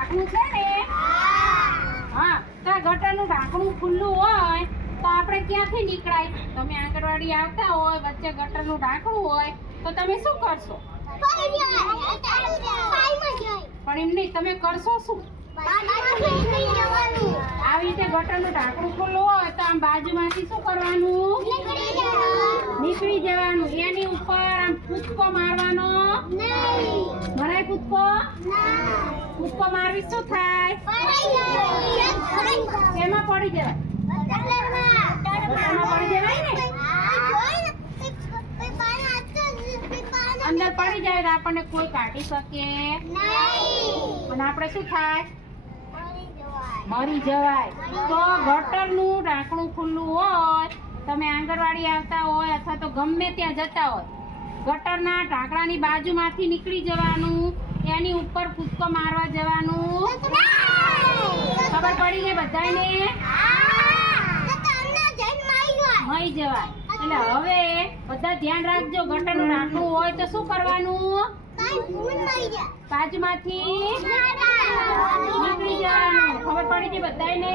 ઢાંકણું છે ને? હા તો આ ગટરનું ઢાંકણું ખુલ્લું હોય તો આપણે ક્યાંથી નીકળાય? તમે આંગણવાડી આવતા હોય વચ્ચે ગટરનું ઢાંકણું હોય તો તમે શું કરશો? પણ એમ નહીં તમે કરશો શું? આવી રીતે ગટરનું ઢાંકણું ખુલ્લું હોય તો આમ બાજુમાંથી શું કરવાનું? નીકળી જવાનું. એની ઉપર આમ કૂદકો મારવાનો. મરાય કૂદકો કૂદકો મારવી શું થાય? એમાં પડી જવાય. પડી જવાય અંદર પડી જાય તો આપણને કોઈ કાઢી શકે. અને આપણે શું થાય? મરી જવાય. તો ગટરનું, ઢાંકણું ખુલ્લું હોય, તમે આંગણવાડી આવતા હોય અથવા તો ગમે ત્યાં જતા હોય ગટરના ઢાંકણાની બાજુમાંથી નીકળી જવાનું, એની ઉપર કૂદકો મારવા જવાનું. ખબર પડી ને બધાને? મરી જવાય. એટલે હવે બધા ધ્યાન રાખજો, ગટરનું ઢાંકણું હોય તો શું કરવાનું? બાજુમાંથી નીકળી જવાનું. ખબર પડી છે બધાને?